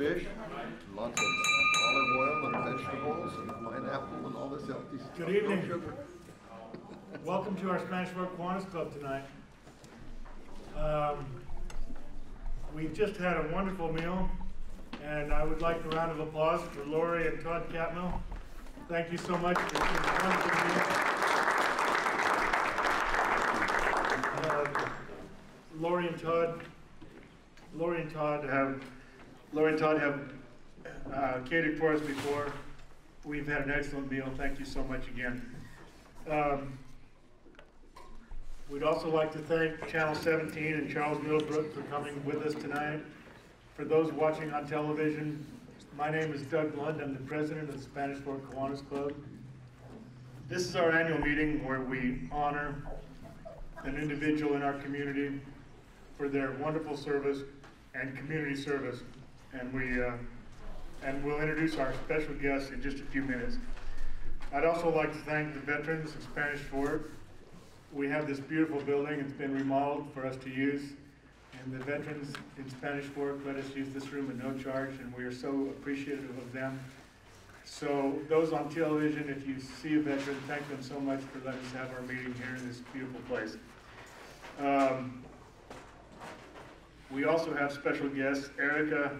fish, lots of olive oil and vegetables and pineapple and all this healthy stuff. Good evening. No sugar. Welcome to our Spanish Fork Kiwanis Club tonight. We've just had a wonderful meal, and I would like a round of applause for Lori and Todd Catmull. Thank you so much for this wonderful meal. Lori and Todd have catered for us before. We've had an excellent meal. Thank you so much again. We'd also like to thank Channel 17 and Charles Middlebrook for coming with us tonight. For those watching on television, my name is Doug Lund. I'm the president of the Spanish Fork Kiwanis Club. This is our annual meeting where we honor an individual in our community for their wonderful service and community service. And we'll introduce our special guests in just a few minutes. I'd also like to thank the veterans of Spanish Fork. We have this beautiful building. It's been remodeled for us to use. And the veterans in Spanish Fork let us use this room at no charge, and we are so appreciative of them. So those on television, if you see a veteran, thank them so much for letting us have our meeting here in this beautiful place. We also have special guests, Erica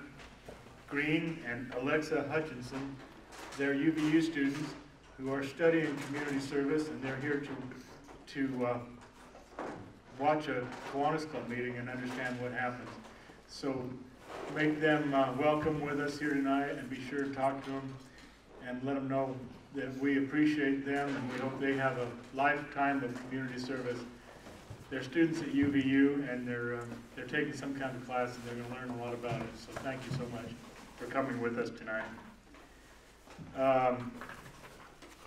Green and Alexa Hutchinson. They're UVU students who are studying community service, and they're here to watch a Kiwanis Club meeting and understand what happens. So make them welcome with us here tonight, and be sure to talk to them and let them know that we appreciate them and we hope they have a lifetime of community service. They're students at UVU, and they're taking some kind of class, and they're going to learn a lot about it. So thank you so much for coming with us tonight.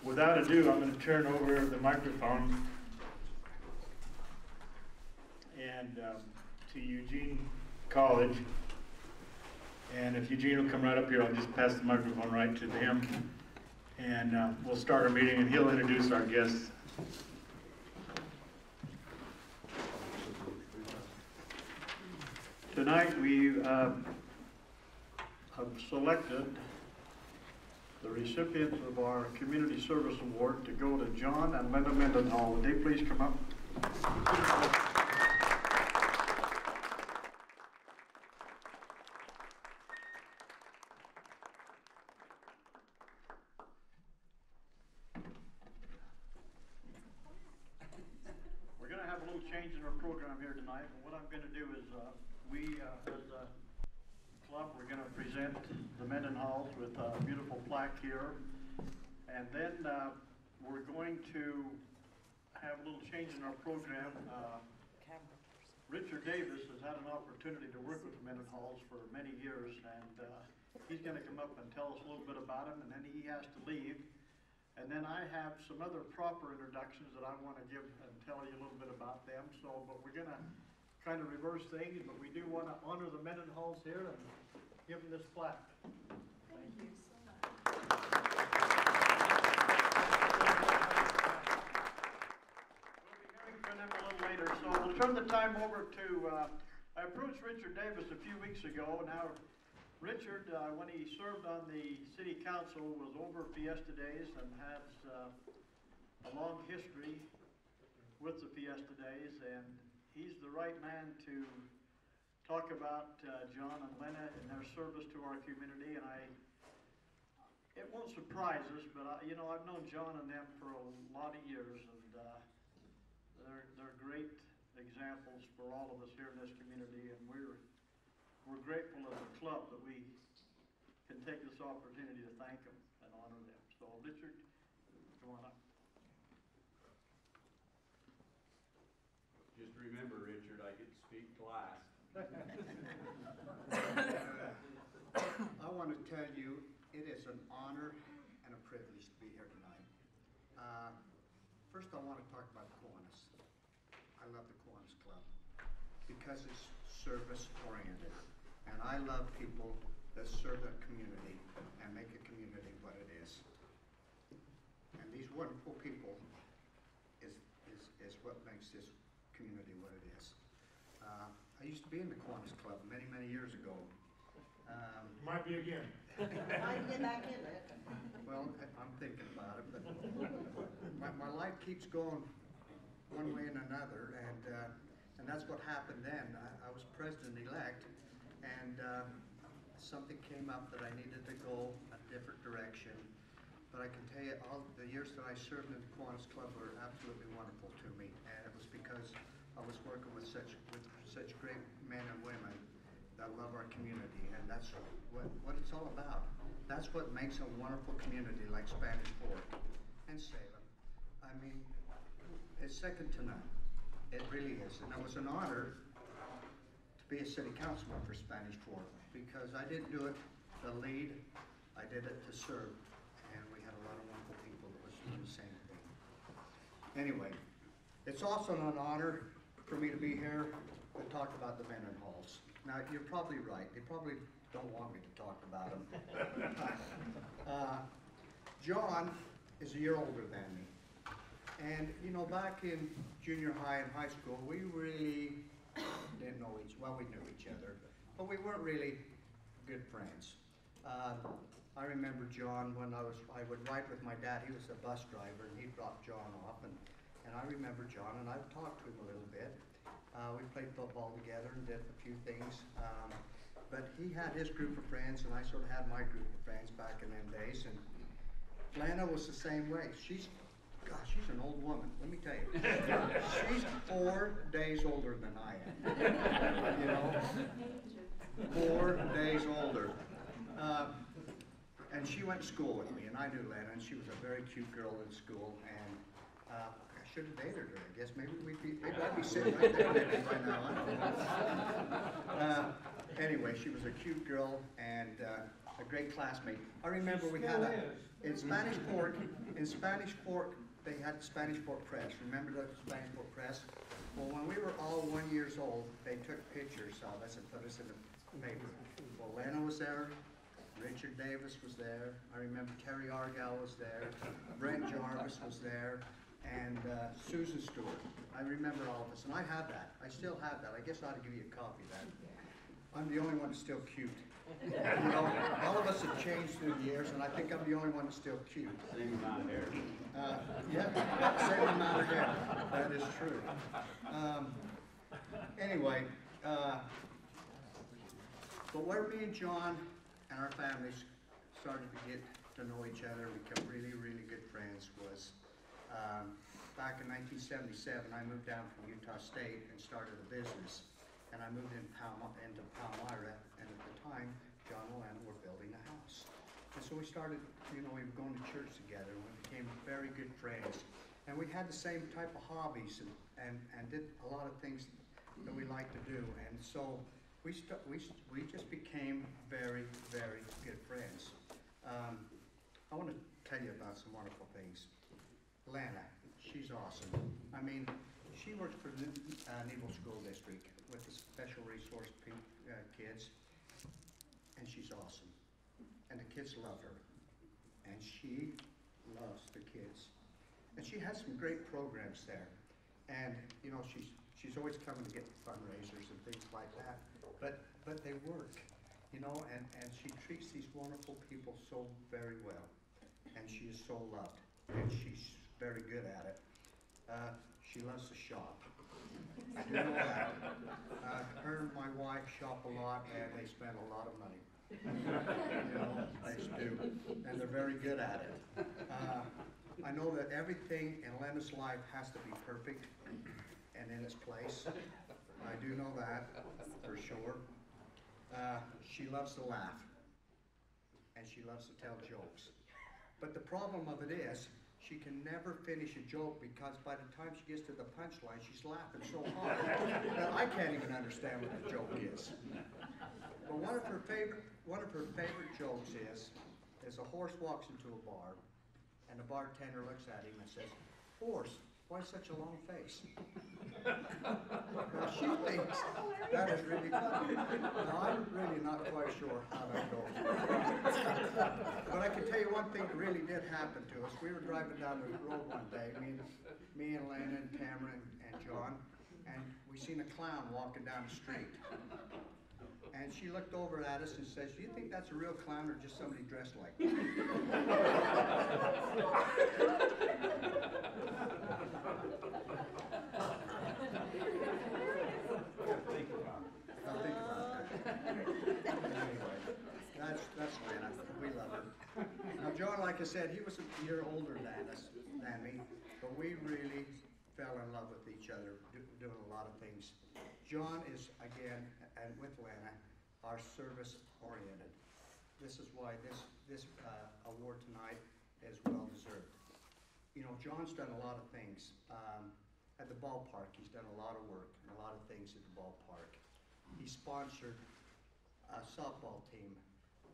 Without ado, I'm going to turn over the microphone and to Eugene College. And if Eugene will come right up here, I'll just pass the microphone right to him. And we'll start our meeting, and he'll introduce our guests. Tonight we have selected the recipients of our Community Service Award to go to John and Linda Mendenhall. Would they please come up? We're going to have a little change in our program here tonight, and what I'm going to do is we, as a club, we're going to present the Mendenhalls with a beautiful plaque here, and then we're going to have a little change in our program. Richard Davis has had an opportunity to work with the Mendenhalls for many years, and he's going to come up and tell us a little bit about him, and then he has to leave. And then I have some other proper introductions that I want to give and tell you a little bit about them. So, but we're going to kind of reverse things, but we do want to honor the Mendenhalls here and give them this plaque. Thank you so much. We'll be hearing from them a little later, so we'll turn the time over to, I approached Richard Davis a few weeks ago. Now, Richard, when he served on the city council, was over Fiesta Days and has a long history with the Fiesta Days, and he's the right man to talk about John and Lena and their service to our community. And it won't surprise us, but you know, I've known John and them for a lot of years, and they're great examples for all of us here in this community, and we're grateful as a club that we can take this opportunity to thank them and honor them. So, Richard, come on up. Just remember, Richard, I get to speak last. I want to tell you, it is an honor and a privilege to be here tonight. First, I want to talk about Kiwanis. I love the Kiwanis Club because it's service-oriented. And I love people that serve their community and make a community what it is. And these wonderful people is what makes this community what it is. I used to be in the Kiwanis Club many, many years ago. Might be again. Might get back in it. Well, I'm thinking about it, but my life keeps going one way and another, and that's what happened then. I was president-elect, and something came up that I needed to go a different direction. But I can tell you, all the years that I served in the Kiwanis Club were absolutely wonderful to me, and it was because I was working with such great men and women that love our community, and that's what it's all about. That's what makes a wonderful community like Spanish Fork and Salem. I mean, it's second to none. It really is, and it was an honor to be a city councilman for Spanish Fork, because I didn't do it to lead, I did it to serve, and we had a lot of wonderful people that was doing the same thing. Anyway, it's also an honor for me to be here to talk about the Mendenhalls. Now, you're probably right, they probably don't want me to talk about them. John is a year older than me. And, you know, back in junior high and high school, we really didn't know well, we knew each other, but we weren't really good friends. I remember John when I would ride with my dad. He was a bus driver, and he'd drop John off, and I remember John, and I'd talk to him a little bit. We played football together and did a few things, but he had his group of friends, and I sort of had my group of friends back in them days, and Lana was the same way. She's an old woman, let me tell you. She's 4 days older than I am, you know, 4 days older. And she went to school with me, and I knew Lana, and she was a very cute girl in school, and I should have dated her, I guess. Maybe I'd be sitting right there maybe by now, I don't know. Anyway, she was a cute girl and a great classmate. I remember we had in Spanish Fork, they had the Spanish Fork Press. Remember the Spanish Fork Press? Well, when we were all 1 year old, they took pictures of us and put us in the paper. Well, Lana was there, Richard Davis was there, I remember Terry Argyle was there, Brent Jarvis was there, and Susan Stewart. I remember all of us, and I have that. I still have that. I guess I ought to give you a copy of that. I'm the only one that's still cute. You know, all of us have changed through the years, and I think I'm the only one that's still cute. Same amount of hair. Yeah, same amount of hair. That is true. Anyway, but where me and John and our families started to get to know each other and become really, really good friends was back in 1977. I moved down from Utah State and started a business. And I moved into Palmyra, and at the time, John and Lana were building a house. And so we started, you know, we were going to church together, and we became very good friends. And we had the same type of hobbies and did a lot of things that we liked to do. And so we just became very, very good friends. I want to tell you about some wonderful things. Lana, she's awesome. I mean, she works for the Nebo School District with the special resource kids, and she's awesome. And the kids love her, and she loves the kids. And she has some great programs there. And you know, she's always coming to get fundraisers and things like that. But they work, you know, and she treats these wonderful people so very well. And she is so loved, and she's very good at it. She loves to shop. I do know that. Her and my wife shop a lot, and they spend a lot of money. You know, they do, and they're very good at it. I know that everything in Lena's life has to be perfect and in its place. I do know that for sure. She loves to laugh, and she loves to tell jokes. But the problem of it is, she can never finish a joke because by the time she gets to the punchline, she's laughing so hard that I can't even understand what the joke is. But one of her favorite jokes is a horse walks into a bar, and the bartender looks at him and says, "Horse, why such a long face?" Now she thinks that is really funny. Now I'm really not quite sure how that goes. But I can tell you one thing that really did happen to us. We were driving down the road one day, me and Lana and Tamara and John, and we seen a clown walking down the street. And she looked over at us and says, "Do you think that's a real clown or just somebody dressed like me?" I'll think about that. Anyway, that's Lana. We love her. Now, John, like I said, he was a year older than me, but we really fell in love with each other, doing a lot of things. John is, again, and with Lana, are service-oriented. This is why this award tonight is well-deserved. You know, John's done a lot of things. At the ballpark, he's done a lot of work and a lot of things at the ballpark. He sponsored a softball team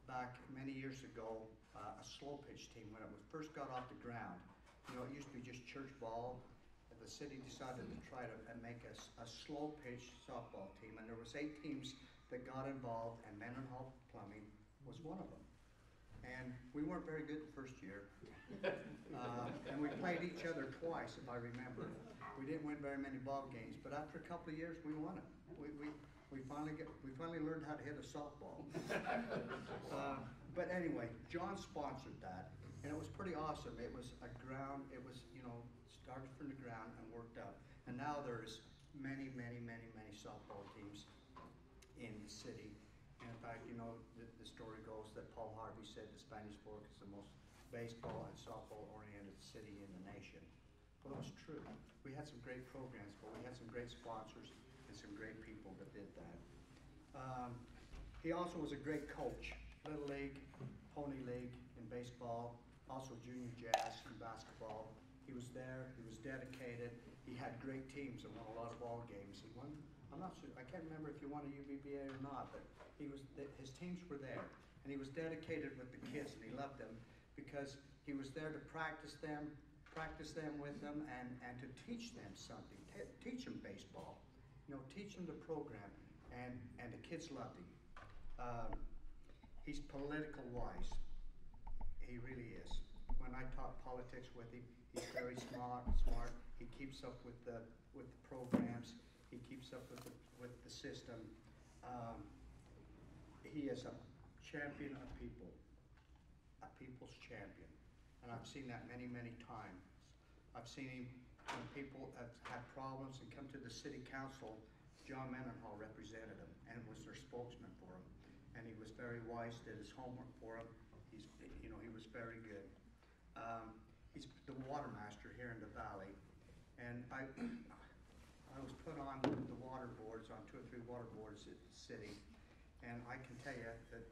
back many years ago, a slow pitch team when it first got off the ground. You know, it used to be just church ball. The city decided to try to make a slow pitch softball team, and there was 8 teams that got involved, and Mendenhall Plumbing was one of them. And we weren't very good the first year, and we played each other twice, if I remember. We didn't win very many ball games, but after a couple of years, we won it. We finally learned how to hit a softball. But anyway, John sponsored that, and it was pretty awesome. It was a ground. It was, you know, started from the ground and worked up. And now there's many softball teams in the city. And in fact, you know, the story goes that Paul Harvey said the Spanish Fork is the most baseball and softball-oriented city in the nation. Well, it was true. We had some great programs, but we had some great sponsors and some great people that did that. He also was a great coach, Little League, Pony League in baseball, also junior jazz and basketball. He was there, he was dedicated, he had great teams and won a lot of ball games. He won, I'm not sure, I can't remember if he won a UBBA or not, but his teams were there. And he was dedicated with the kids, and he loved them because he was there to practice them with them, and to teach them something, teach them baseball, you know, teach them the program, and the kids loved him. He's political wise. He really is. When I talk politics with him, he's very smart. He keeps up with the programs. He keeps up with the system. He is a champion of people, a people's champion. And I've seen that many times. I've seen him when people have had problems and come to the city council. John Mendenhall represented them and was their spokesman for them. And he was very wise, did his homework for them. He was very good. He's the water master here in the valley. And I was put on the water boards, on 2 or 3 water boards at the city. And I can tell you that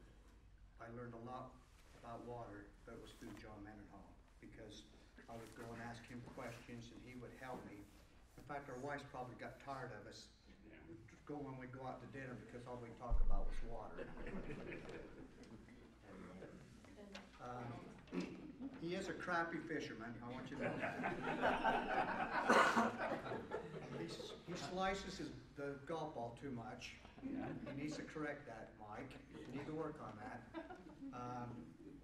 I learned a lot about water, but it was through John Mendenhall, because I would go and ask him questions and he would help me. In fact, our wives probably got tired of us when we go out to dinner because all we talk about was water. He is a crappie fisherman, I want you to know that. He slices the golf ball too much. He needs to correct that, Mike. You need to work on that.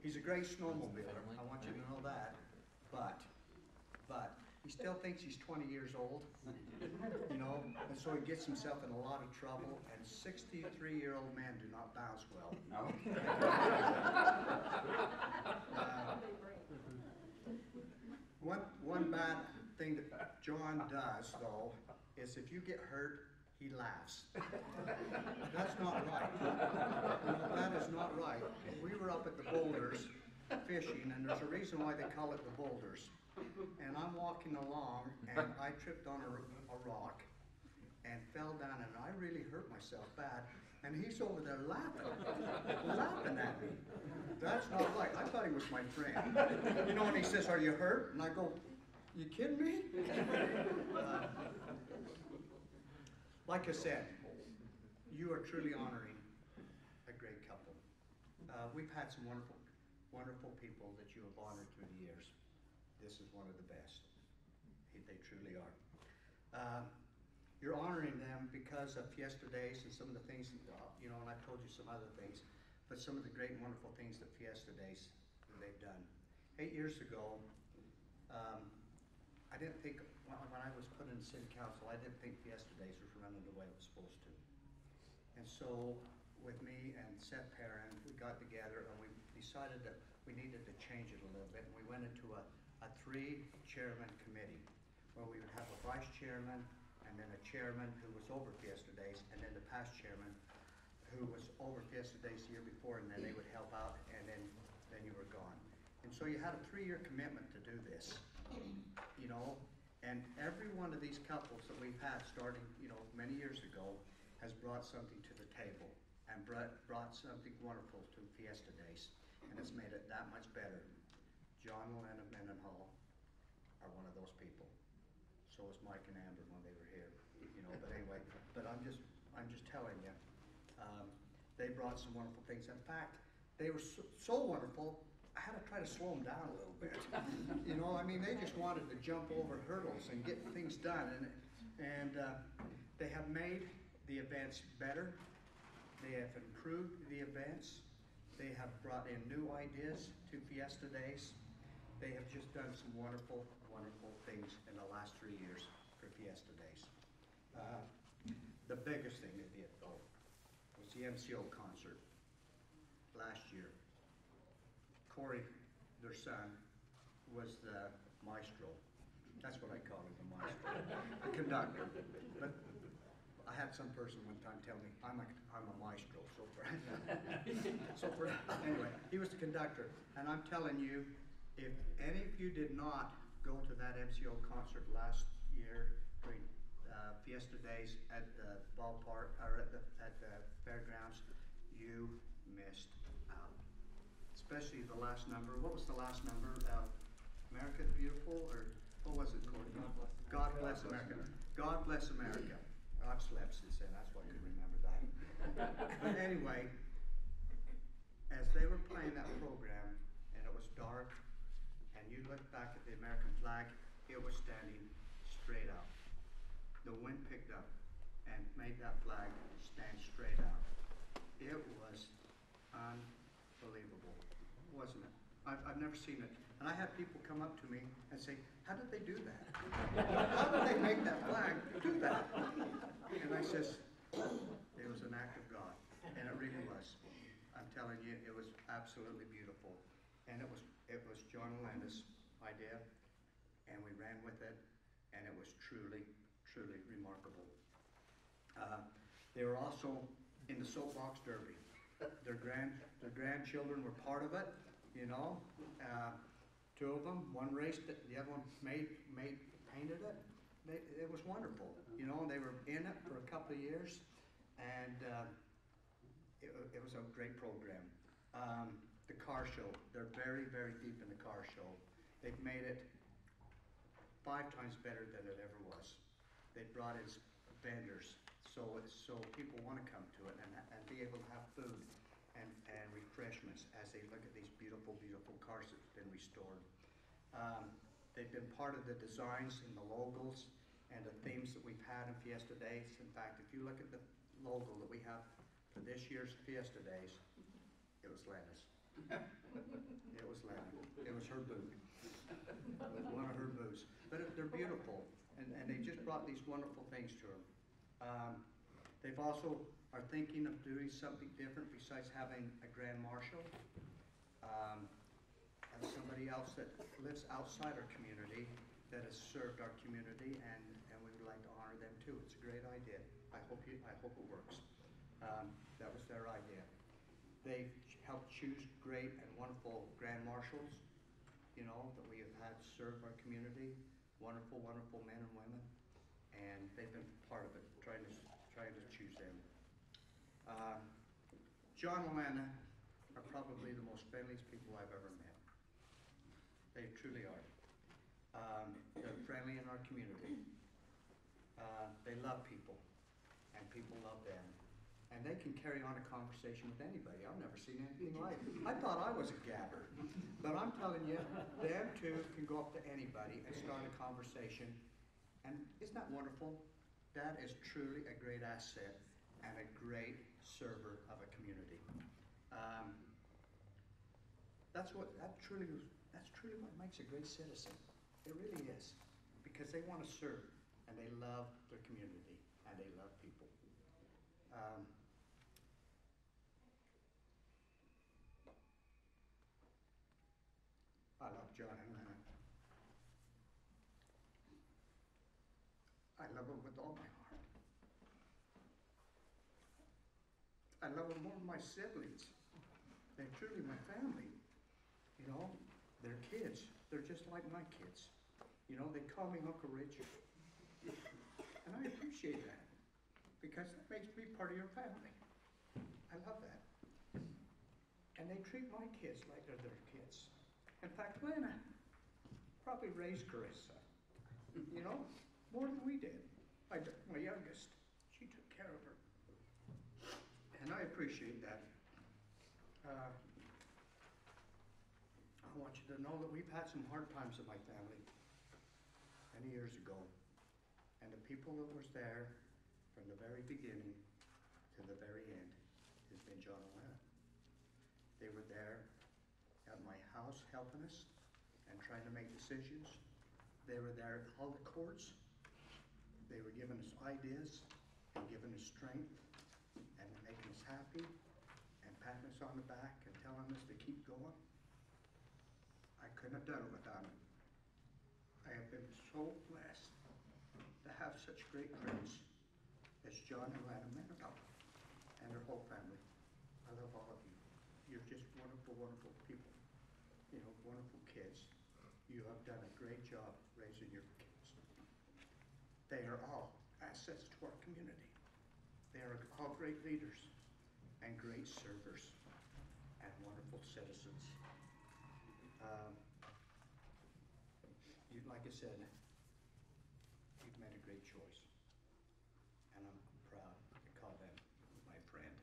He's a great snowmobiler, I want you to know that. But he still thinks he's 20 years old, you know, and so he gets himself in a lot of trouble, and 63-year-old men do not bounce well. No. One bad thing that John does, though, is if you get hurt, he laughs. That's not right. You know, that is not right. We were up at the boulders fishing, and there's a reason why they call it the boulders. And I'm walking along, and I tripped on a rock and fell down, and I really hurt myself bad. And he's over there laughing at me. That's not right. I thought he was my friend. You know, and he says, "Are you hurt?" And I go, "You kidding me?" Like I said, you are truly honoring a great couple. We've had some wonderful people that you have honored through the years. This is one of the best. They truly are. You're honoring them because of Fiesta Days and some of the things, you know, and I've told you some other things, but some of the great and wonderful things that Fiesta Days that they've done. 8 years ago, I didn't think, when I was put in the city council, I didn't think Fiesta Days was running the way it was supposed to. And so with me and Seth Perrin, we got together and we decided that we needed to change it a little bit. And we went into a three-chairman committee where we would have a vice chairman and then a chairman who was over Fiesta Days, and then the past chairman who was over Fiesta Days the year before, and then they would help out, and then you were gone. And so you had a 3-year commitment to do this, you know, and every one of these couples that we've had starting, you know, many years ago has brought something to the table and brought something wonderful to Fiesta Days, and it's made it that much better. John and Lynn of Mendenhall are one of those people. So was Mike and Amber when they were here, you know, but anyway, but I'm just telling you, they brought some wonderful things. In fact, they were so wonderful, I had to try to slow them down a little bit. You know, I mean, they just wanted to jump over hurdles and get things done, and they have made the events better. They have improved the events. They have brought in new ideas to Fiesta Days. They have just done some wonderful, wonderful things in the last 3 years for Fiesta Days. The biggest thing they did, though, was the MCO concert last year. Corey, their son, was the maestro. That's what I call him, the maestro, the conductor. But I had some person one time tell me, I'm a maestro, anyway, he was the conductor. And I'm telling you, if any of you did not go to that MCO concert last year during Fiesta Days at the ballpark, or at the fairgrounds, you missed out. Especially the last number. What was the last number? America the Beautiful, or what was it, Corey? God Bless America. God Bless America. I've slept since then, that's why I could remember that. But anyway, as they were playing that program, and it was dark, and you looked back at the American flag, it was standing straight up. The wind picked up and made that flag stand straight out. It was unbelievable, wasn't it? I've never seen it. And I had people come up to me and say, how did they do that? How did they make that flag do that? And I says, it was an act of God. And it really was. I'm telling you, it was absolutely beautiful. And it was John and Linda's idea, and we ran with it, and it was truly, truly remarkable. They were also in the soapbox derby. Their grandchildren were part of it, you know. 2 of them, one raced it, the other one painted it. It was wonderful, you know. They were in it for a couple of years, and it was a great program. The car show, they're very, very deep in the car show. They've made it 5 times better than it ever was. They brought in vendors, so people want to come to it and be able to have food and refreshments as they look at these beautiful, beautiful cars that have been restored. They've been part of the designs and the logos and the themes that we've had in Fiesta Days. In fact, if you look at the logo that we have for this year's Fiesta Days, it was Lenna's. It was Lena. It was her boot. It was one of her boots. But they're beautiful, and they just brought these wonderful things to them. They've also are thinking of doing something different besides having a grand marshal. And somebody else that lives outside our community that has served our community, and we would like to honor them too. It's a great idea. I hope it works. That was their idea. They've helped choose great and wonderful grand marshals, you know, that we have had serve our community. Wonderful, wonderful men and women, and they've been part of it, trying to choose them. John and Lana are probably the most friendliest people I've ever met. They truly are. They're friendly in our community. They love people, and people love them. And they can carry on a conversation with anybody. I've never seen anything like it. I thought I was a gabber, but I'm telling you, them two can go up to anybody and start a conversation. And isn't that wonderful? That is truly a great asset and a great server of a community. That's truly what makes a great citizen. It really is, because they want to serve, and they love their community, and they love people. John and Lana. I love them with all my heart. I love them more than my siblings. They're truly my family. You know, they're kids. They're just like my kids. You know, they call me Uncle Richard. And I appreciate that, because that makes me part of your family. I love that. And they treat my kids like they're their kids. In fact, Lana probably raised Carissa, you know, more than we did. My youngest, she took care of her. And I appreciate that. I want you to know that we've had some hard times in my family many years ago. And the people that was there from the very beginning to the very end has been John and Lana. They were there at my house helping us and trying to make decisions. They were there at all the courts. They were giving us ideas and giving us strength and making us happy and patting us on the back and telling us to keep going. I couldn't have done it without them. I have been so blessed to have such great friends as John and Lana Mendenhall and their whole family. I love all of you. You're just wonderful, wonderful people. You know, wonderful kids. You have done a great job raising your kids. They are all assets to our community. They are all great leaders and great servers and wonderful citizens. Like I said, you've made a great choice, and I'm proud to call them my friend.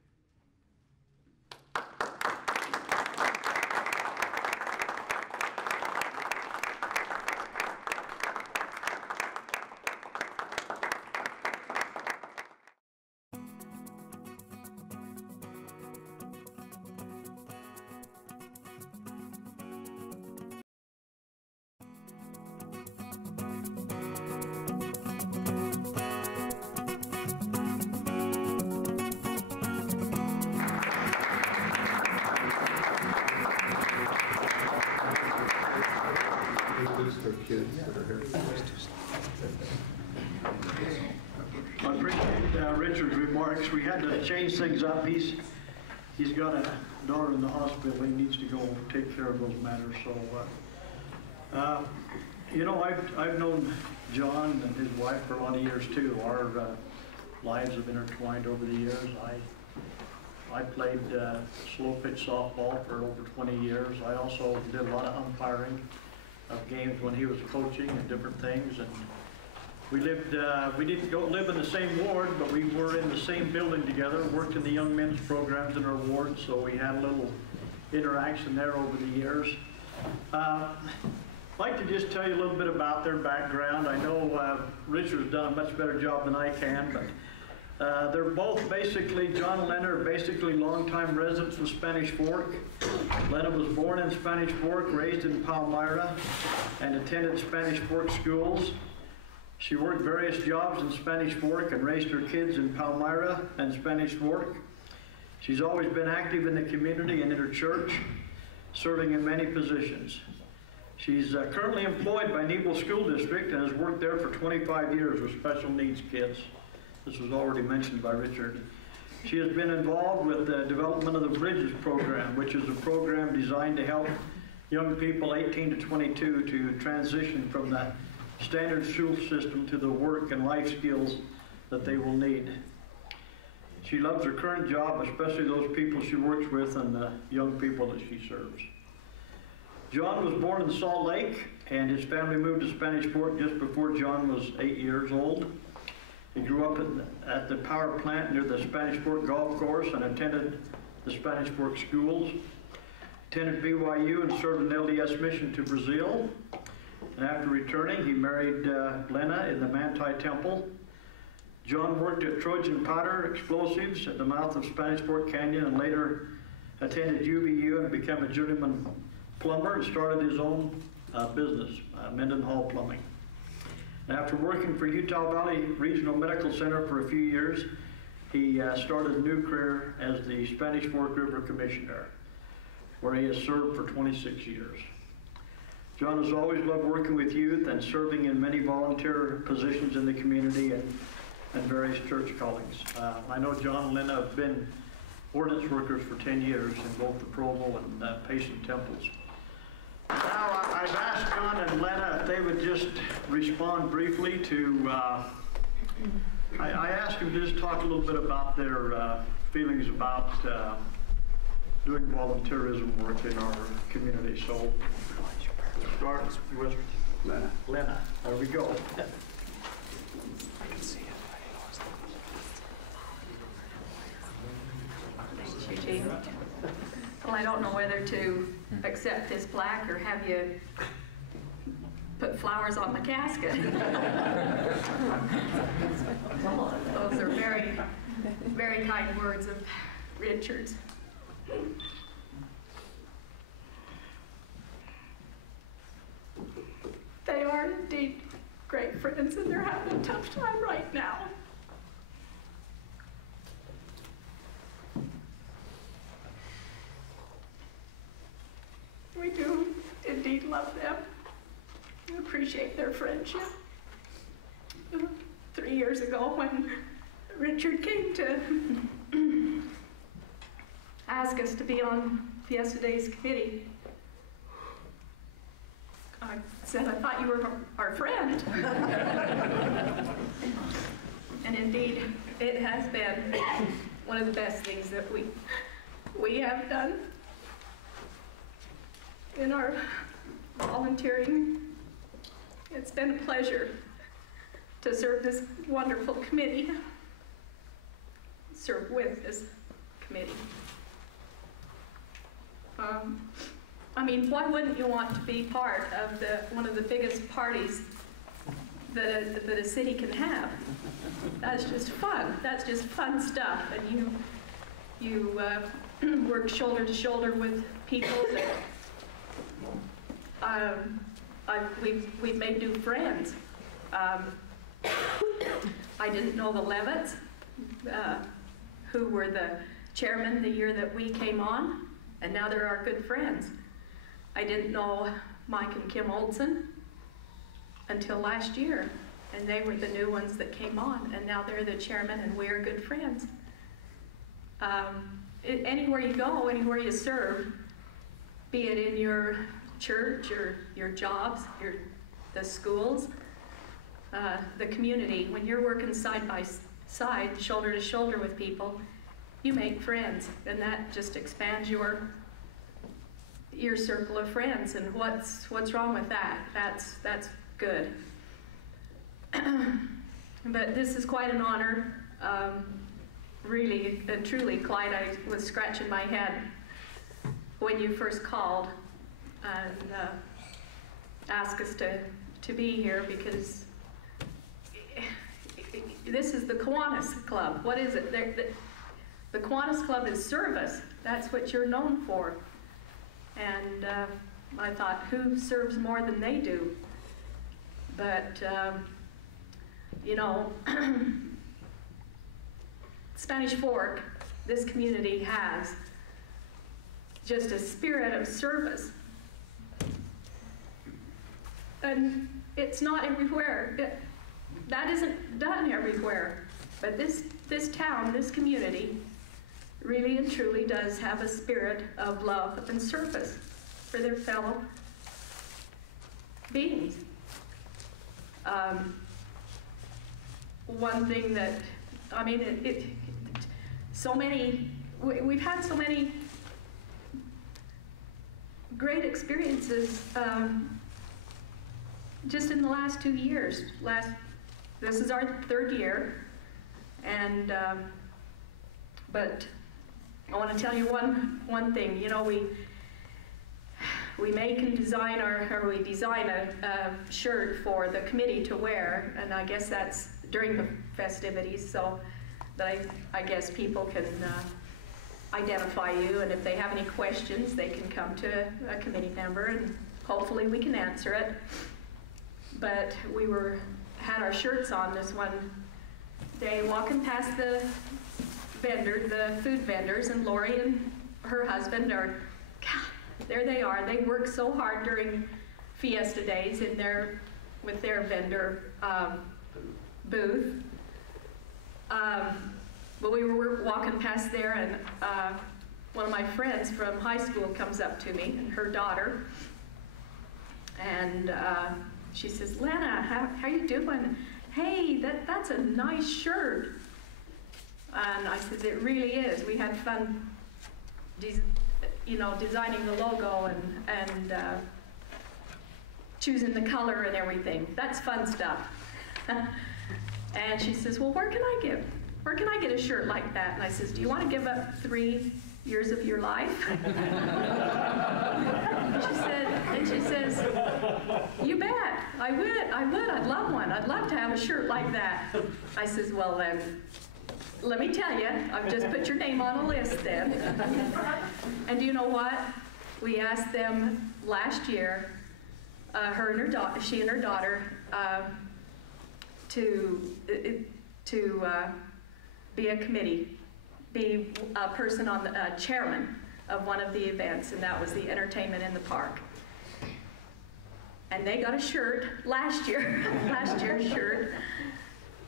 For kids that are here. I appreciate Richard's remarks. We had to change things up. He's got a daughter in the hospital. He needs to go take care of those matters. So, you know, I've known John and his wife for a lot of years too. Our lives have intertwined over the years. I played slow pitch softball for over 20 years. I also did a lot of umpiring of games when he was coaching and different things, and we lived, we didn't go live in the same ward, but we were in the same building together, worked in the young men's programs in our ward, so we had a little interaction there over the years. I'd like to just tell you a little bit about their background. I know Richard's done a much better job than I can, but they're both basically, John and Lena are basically longtime residents of Spanish Fork. Lena was born in Spanish Fork, raised in Palmyra, and attended Spanish Fork schools. She worked various jobs in Spanish Fork and raised her kids in Palmyra and Spanish Fork. She's always been active in the community and in her church, serving in many positions. She's currently employed by Nebo School District and has worked there for 25 years with special needs kids. This was already mentioned by Richard. She has been involved with the development of the Bridges program, which is a program designed to help young people 18 to 22 to transition from the standard school system to the work and life skills that they will need. She loves her current job, especially those people she works with and the young people that she serves. John was born in Salt Lake, and his family moved to Spanish Fork just before John was 8 years old. He grew up at the power plant near the Spanish Fork Golf Course and attended the Spanish Fork schools. Attended BYU and served an LDS mission to Brazil. And after returning, he married Lena in the Manti Temple. John worked at Trojan Powder Explosives at the mouth of Spanish Fork Canyon and later attended UVU and became a journeyman plumber and started his own business, Mendenhall Plumbing. After working for Utah Valley Regional Medical Center for a few years, he started a new career as the Spanish Fork River Commissioner, where he has served for 26 years. John has always loved working with youth and serving in many volunteer positions in the community and various church callings. I know John and Lena have been ordinance workers for 10 years in both the Provo and Payson temples. Now, I've asked John and Lena if they would just respond briefly to, I asked them to just talk a little bit about their feelings about doing volunteerism work in our community. So, we'll start with Lena. There we go. Thanks, Eugene. Well, I don't know whether to accept this plaque or have you put flowers on the casket. Those are very, very kind words of Richard's. They are indeed great friends, and they're having a tough time right now. We do indeed love them and appreciate their friendship. 3 years ago, when Richard came to ask us to be on Fiesta Days committee, I said, I thought you were our friend. And indeed, it has been one of the best things that we have done in our volunteering. It's been a pleasure to serve this wonderful committee, serve with this committee. I mean, why wouldn't you want to be part of one of the biggest parties that a city can have? That's just fun. That's just fun stuff. And you work shoulder to shoulder with people that we've made new friends. I didn't know the Levitts, who were the chairman the year that we came on, and now they're our good friends. I didn't know Mike and Kim Olson until last year, and they were the new ones that came on, and now they're the chairman, and we are good friends. Anywhere you go, anywhere you serve, be it in your church or your jobs, the schools, the community, when you're working side by side, shoulder to shoulder with people, you make friends, and that just expands your circle of friends. And what's wrong with that? That's good. But this is quite an honor. Really and truly, Clyde, I was scratching my head when you first called and asked us to be here, because this is the Kiwanis Club. What is it? The Kiwanis Club is service. That's what you're known for. And I thought, who serves more than they do? But, you know, Spanish Fork, this community has just a spirit of service. And it's not everywhere. That isn't done everywhere. But this town, this community, really and truly does have a spirit of love and service for their fellow beings. One thing that, I mean, we've had so many great experiences just in the last 2 years. This is our 3rd year, and but I want to tell you one thing. You know, we make and design we design a shirt for the committee to wear, and I guess that's during the festivities, so that I guess people can identify you, and if they have any questions, they can come to a committee member, and hopefully we can answer it. But we had our shirts on this one day, walking past the food vendors, and Lori and her husband there they are. They work so hard during Fiesta Days in their, with their vendor booth. But we were walking past there, and one of my friends from high school comes up to me, and her daughter, and she says, "Lena, how you doing? Hey, that's a nice shirt." And I said, "It really is. We had fun, designing the logo and choosing the color and everything. That's fun stuff." And she says, "Well, where can I get a shirt like that?" And I says, "Do you want to give up 3 years of your life?" She says, "You bet, I would, I'd love one. I'd love to have a shirt like that." I says, "Well then, let me tell you, I've just put your name on a list then." And do you know what? We asked them last year, she and her daughter, to be a committee, be a person on the chairman of one of the events, and that was the entertainment in the park. And they got a shirt last year, last year's shirt,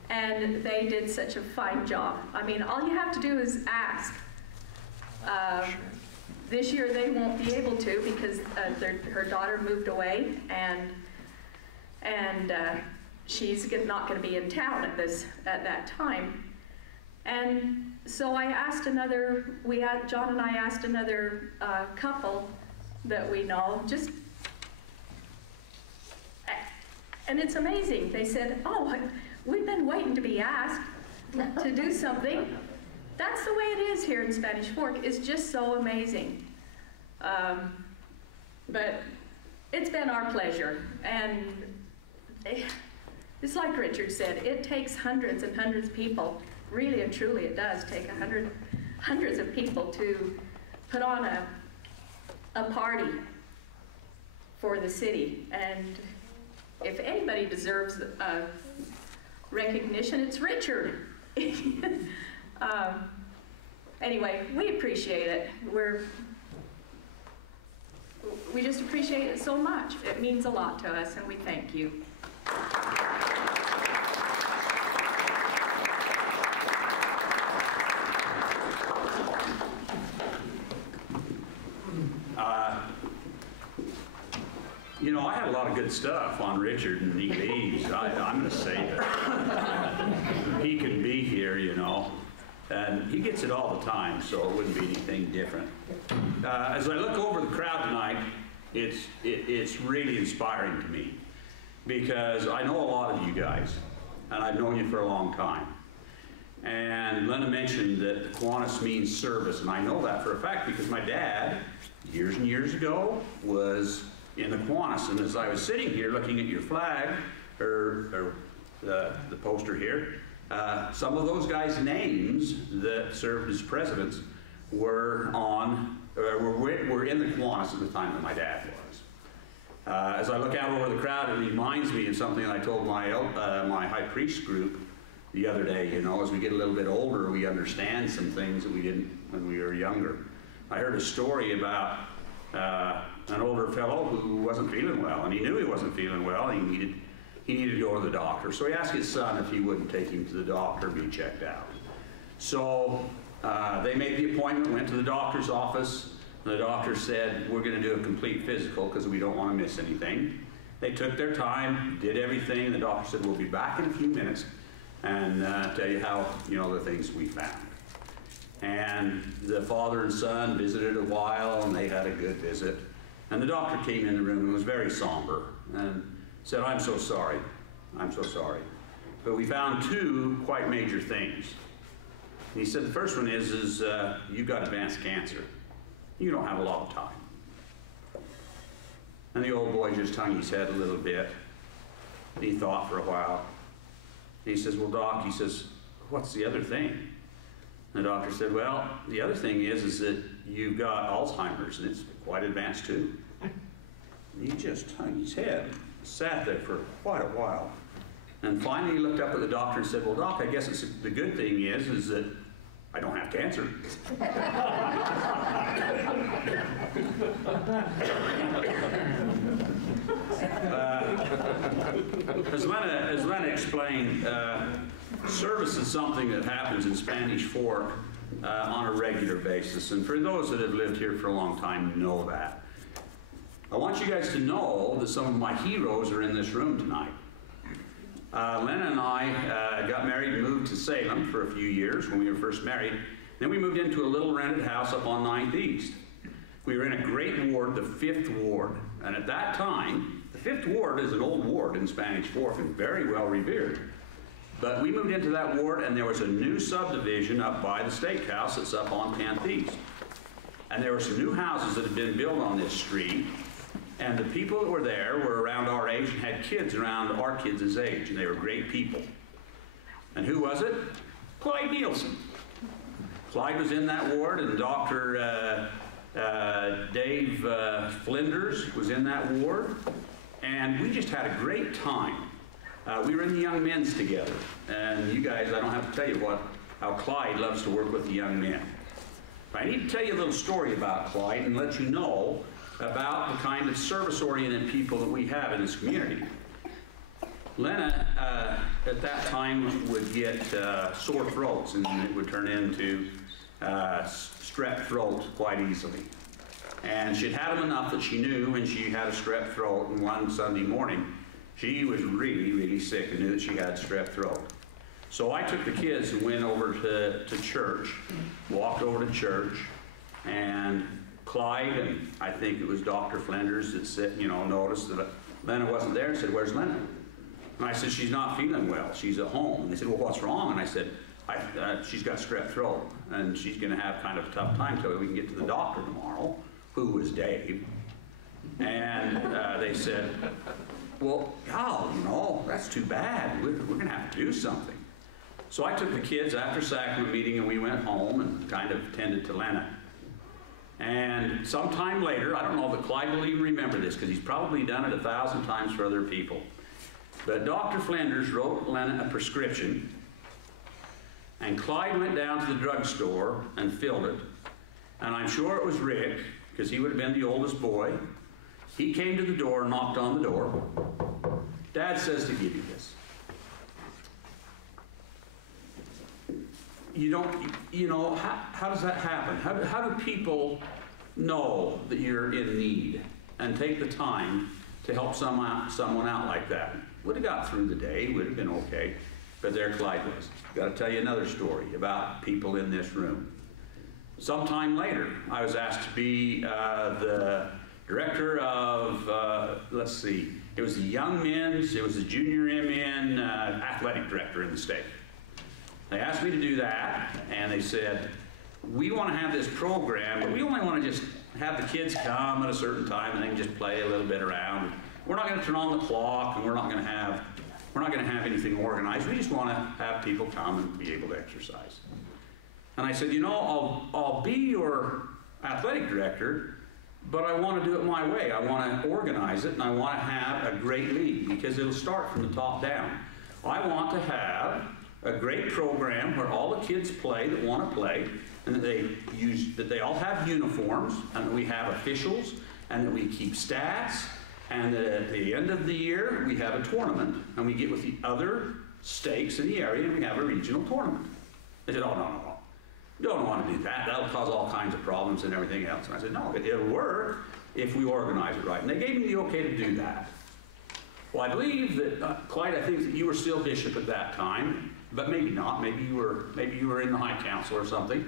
and they did such a fine job. I mean, all you have to do is ask. This year they won't be able to because her daughter moved away, and she's not going to be in town at that time. And so I asked John and I asked another couple that we know, and it's amazing. They said, "Oh, we've been waiting to be asked to do something." That's the way it is here in Spanish Fork. It's just so amazing. But it's been our pleasure. And it's like Richard said, it takes hundreds and hundreds of people. Really and truly it does take hundreds of people to put on a party for the city. And if anybody deserves recognition, it's Richard. Anyway, we appreciate it. We just appreciate it so much. It means a lot to us, and we thank you. I had a lot of good stuff on Richard, and he leaves. I'm going to say that he can be here, and he gets it all the time, so it wouldn't be anything different. As I look over the crowd tonight, it's really inspiring to me, because I know a lot of you guys, and I've known you for a long time. And Lena mentioned that the Kiwanis means service, and I know that for a fact because my dad, years and years ago, was in the Kiwanis. And as I was sitting here looking at your flag, or the poster here, some of those guys' names that served as presidents were in the Kiwanis at the time that my dad was. As I look out over the crowd, it reminds me of something I told my high priest group the other day. As we get a little bit older, we understand some things that we didn't when we were younger. I heard a story about an older fellow who wasn't feeling well, and he knew he wasn't feeling well. He needed to go to the doctor. So he asked his son if he wouldn't take him to the doctor and be checked out. So they made the appointment, went to the doctor's office. The doctor said, "We're going to do a complete physical because we don't want to miss anything." They took their time, did everything. The doctor said, "We'll be back in a few minutes and tell you how, the things we found." And the father and son visited a while, and they had a good visit. And the doctor came in the room and was very somber and said, "I'm so sorry. I'm so sorry. But we found 2 quite major things." And he said, "The first one is you've got advanced cancer. You don't have a lot of time." And the old boy just hung his head a little bit. And he thought for a while. And he says, "Well, Doc," he says, "what's the other thing?" And the doctor said, "Well, the other thing is that you've got Alzheimer's, and it's quite advanced too." And he just hung his head, sat there for quite a while. And finally he looked up at the doctor and said, "Well, Doc, I guess the good thing is that I don't have cancer." As Lena explained, service is something that happens in Spanish Fork on a regular basis. And for those that have lived here for a long time know that. I want you guys to know that some of my heroes are in this room tonight. Lena and I got married and moved to Salem for a few years when we were first married. Then we moved into a little rented house up on 9th East. We were in a great ward, the 5th Ward. And at that time, the 5th Ward is an old ward in Spanish Fork and very well revered. But we moved into that ward and there was a new subdivision up by the steakhouse that's up on 10th East. And there were some new houses that had been built on this street. And the people that were there were around our age and had kids around our kids' age. And they were great people. And who was it? Clyde Nielsen. Clyde was in that ward, and Dr. Dave Flinders was in that ward. And we just had a great time. We were in the young men's together. And you guys, I don't have to tell you how Clyde loves to work with the young men. But I need to tell you a little story about Clyde and let you know about the kind of service-oriented people that we have in this community. Lena, at that time, would get sore throats, and it would turn into strep throat quite easily. And she'd had them enough that she knew when she had a strep throat, and one Sunday morning, she was really, really sick and knew that she had strep throat. So I took the kids and went over to church, walked over to church, and Clyde, and I think it was Dr. Flinders that said, noticed that Lena wasn't there and said, "Where's Lena?" And I said, "She's not feeling well. She's at home." And they said, "Well, what's wrong?" And I said, she's got strep throat, and she's going to have kind of a tough time till we can get to the doctor tomorrow," who was Dave. And they said, "Well, Gal, that's too bad. We're going to have to do something." So I took the kids after sacrament meeting, and we went home and kind of tended to Lena. And sometime later, I don't know if Clyde will even remember this, because he's probably done it 1,000 times for other people. But Dr. Flinders wrote Lena a prescription, and Clyde went down to the drugstore and filled it. And I'm sure it was Rick, because he would have been the oldest boy. He came to the door and knocked on the door. "Dad says to give you this." How does that happen? How do people know that you're in need and take the time to help someone out like that? Would have got through the day, would have been okay, but there Clyde was. Got to tell you another story about people in this room. Sometime later, I was asked to be the director of, it was the young men's, it was the junior MN athletic director in the state. They asked me to do that, and they said, "We want to have this program, but we only want to just have the kids come at a certain time and they can just play a little bit around. We're not going to turn on the clock, and we're not going to have anything organized. We just want to have people come and be able to exercise." And I said, I'll be your athletic director, but I want to do it my way. I want to organize it, and I want to have a great league, because it'll start from the top down. I want to have a great program where all the kids play that want to play, and that they all have uniforms, and that we have officials, and that we keep stats, and that at the end of the year we have a tournament, and we get with the other stakes in the area, and we have a regional tournament. They said, "Oh, no. Don't want to do that. That'll cause all kinds of problems and everything else." And I said, "No, it'll work if we organize it right." And they gave me the okay to do that. Well, I believe that, Clyde, I think that you were still bishop at that time, but maybe not. Maybe you were in the high council or something.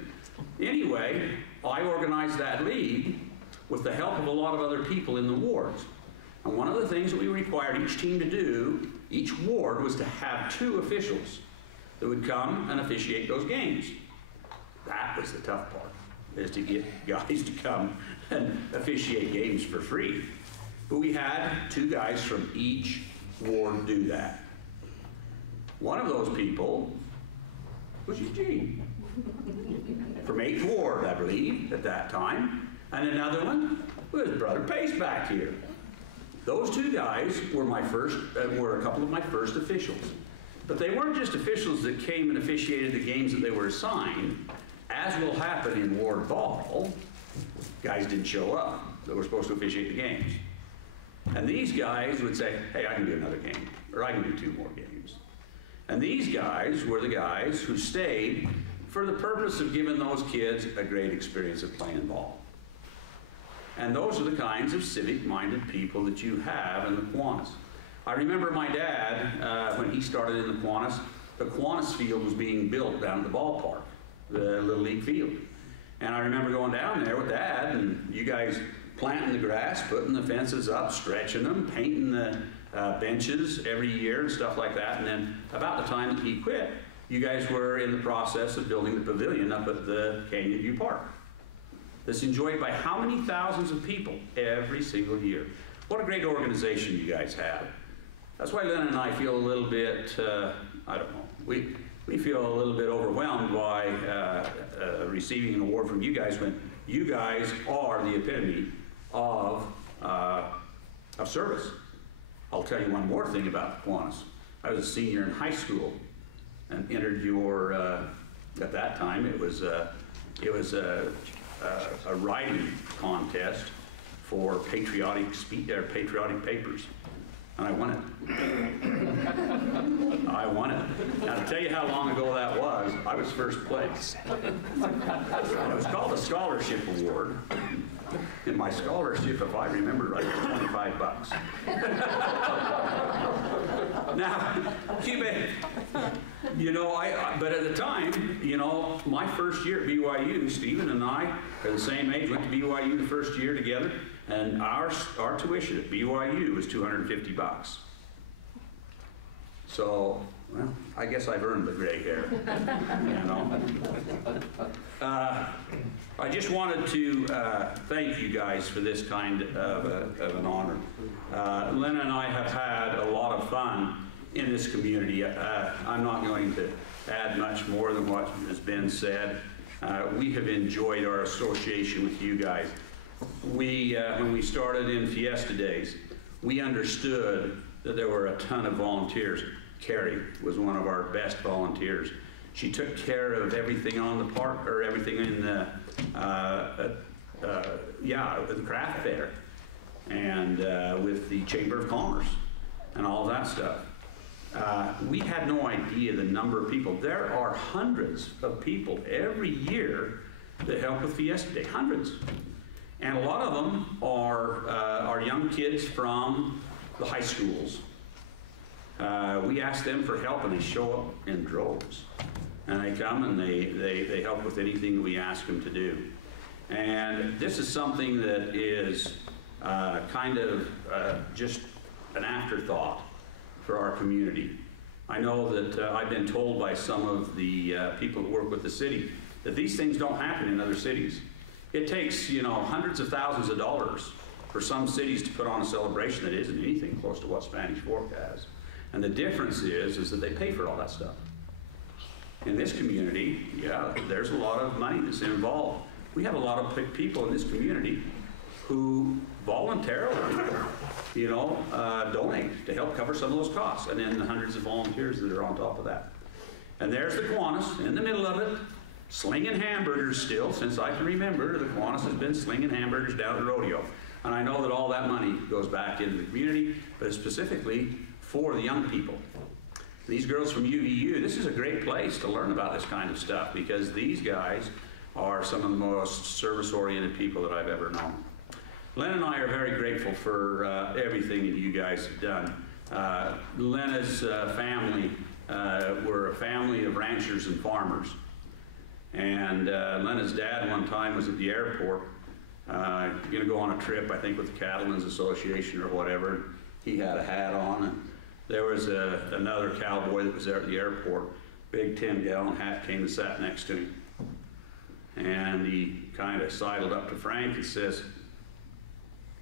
Anyway, I organized that league with the help of a lot of other people in the wards. And one of the things that we required each team to do, each ward, was to have 2 officials that would come and officiate those games. That was the tough part, is to get guys to come and officiate games for free. But we had 2 guys from each ward do that. One of those people was Eugene, from 8th Ward, I believe, at that time. And another one was Brother Pace back here. Those 2 guys were were a couple of my first officials. But they weren't just officials that came and officiated the games that they were assigned. As will happen in ward ball, guys didn't show up that were supposed to officiate the games. And these guys would say, hey, I can do another game, or I can do 2 more games. And these guys were the guys who stayed for the purpose of giving those kids a great experience of playing ball. And those are the kinds of civic-minded people that you have in the Kiwanis. I remember my dad, when he started in the Kiwanis field was being built down at the ballpark, the Little League field. And I remember going down there with Dad, and you guys planting the grass, putting the fences up, stretching them, painting the benches every year and stuff like that. And then about the time that he quit, you guys were in the process of building the pavilion up at the Canyon View Park. That's enjoyed by how many thousands of people every single year. What a great organization you guys have. That's why Lynn and I feel a little bit, I don't know, we feel a little bit overwhelmed by receiving an award from you guys when you guys are the epitome of service. I'll tell you one more thing about the Kiwanis. I was a senior in high school and entered your, at that time, it was a writing contest for patriotic papers. And I won it. I won it. Now, to tell you how long ago that was, I was first place. And it was called a scholarship award. And my scholarship, if I remember right, was $25. Now, you know, but at the time, you know, my first year at BYU, Stephen and I are the same age, went to BYU the first year together. And our tuition at BYU was $250. So, well, I guess I've earned the gray hair, you know. I just wanted to thank you guys for this kind of an honor. Lynn and I have had a lot of fun in this community. I'm not going to add much more than what has been said. We have enjoyed our association with you guys. When we started in Fiesta Days, we understood that there were a ton of volunteers. Carrie was one of our best volunteers. She took care of everything on the park, or everything in the, the craft fair, and with the Chamber of Commerce, and all that stuff. We had no idea the number of people. There are hundreds of people every year that help with Fiesta Day, hundreds. And a lot of them are young kids from the high schools. We ask them for help, and they show up in droves. And they come and they help with anything we ask them to do. And this is something that is kind of just an afterthought for our community. I know that I've been told by some of the people that work with the city that these things don't happen in other cities. It takes, you know, hundreds of thousands of dollars for some cities to put on a celebration that isn't anything close to what Spanish Fork has. And the difference is that they pay for all that stuff. In this community, yeah, there's a lot of money that's involved. We have a lot of people in this community who voluntarily, you know, donate to help cover some of those costs, and then the hundreds of volunteers that are on top of that. And there's the Kiwanis in the middle of it, slinging hamburgers still. Since I can remember, the Kiwanis has been slinging hamburgers down the rodeo. And I know that all that money goes back into the community, but specifically for the young people. These girls from UVU, this is a great place to learn about this kind of stuff, because these guys are some of the most service-oriented people that I've ever known. Len and I are very grateful for everything that you guys have done. Lena's family were a family of ranchers and farmers. And Lena's dad one time was at the airport, going to go on a trip, I think with the Cattlemen's Association or whatever. He had a hat on, and there was another cowboy that was there at the airport. Big 10-gallon hat, came and sat next to him. And he kind of sidled up to Frank and says,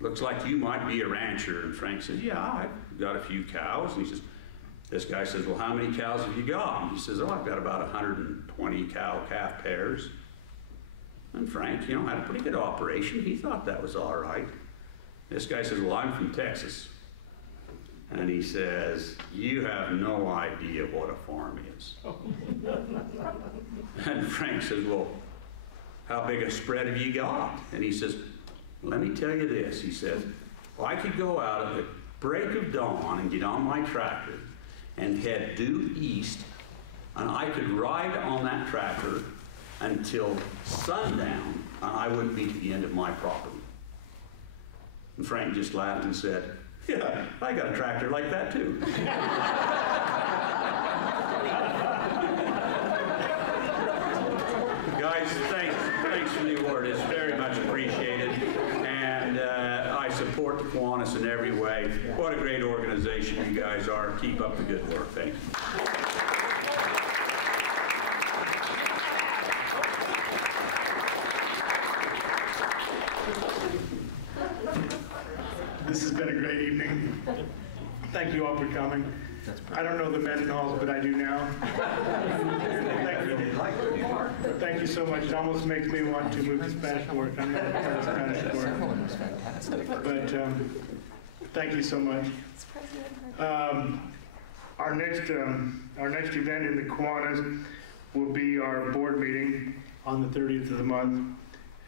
"Looks like you might be a rancher." And Frank says, "Yeah, I've got a few cows." And he says, this guy says, "Well, how many cows have you got?" And he says, "Oh, I've got about 120 cow-calf pairs." And Frank, you know, had a pretty good operation. He thought that was all right. This guy says, "Well, I'm from Texas." And he says, "You have no idea what a farm is." And Frank says, "Well, how big a spread have you got?" And he says, "Let me tell you this," he says, I could go out at the break of dawn and get on my tractor and head due east, and I could ride on that tractor until sundown, and I wouldn't be to the end of my property. And Frank just laughed and said, yeah, I got a tractor like that too. Guys, thanks for the award. It's very much appreciated. And I support the Kiwanis in every way. What a great organization you guys are. Keep up the good work. Thank you. This has been a great evening. Thank you all for coming. I don't know the mendenhalls, but I do now. Thank you so much. It almost makes me want to move to Spanish Fork. I'm not part of Spanish Fork. But thank you so much. Our next event in the Kiwanis will be our board meeting on the 30th of the month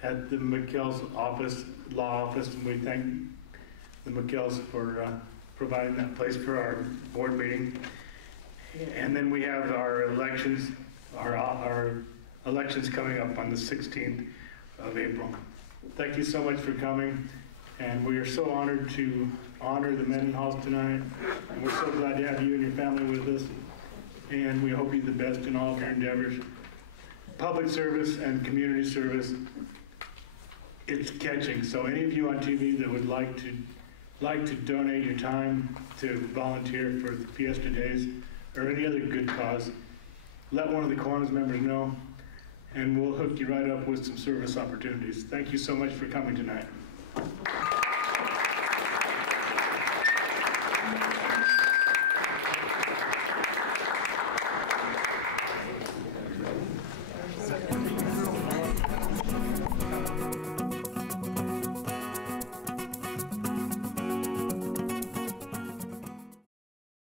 at the McKell's office, law office, and we thank the McKells for providing that place for our board meeting. And then we have our elections, our elections coming up on the 16th of April. Thank you so much for coming, and we are so honored to honor the Mendenhalls tonight, and we're so glad to have you and your family with us, and we hope you the best in all of your endeavors. Public service and community service, it's catching, so any of you on TV that would like to donate your time to volunteer for the Fiesta Days or any other good cause, let one of the Kiwanis members know, and we'll hook you right up with some service opportunities. Thank you so much for coming tonight.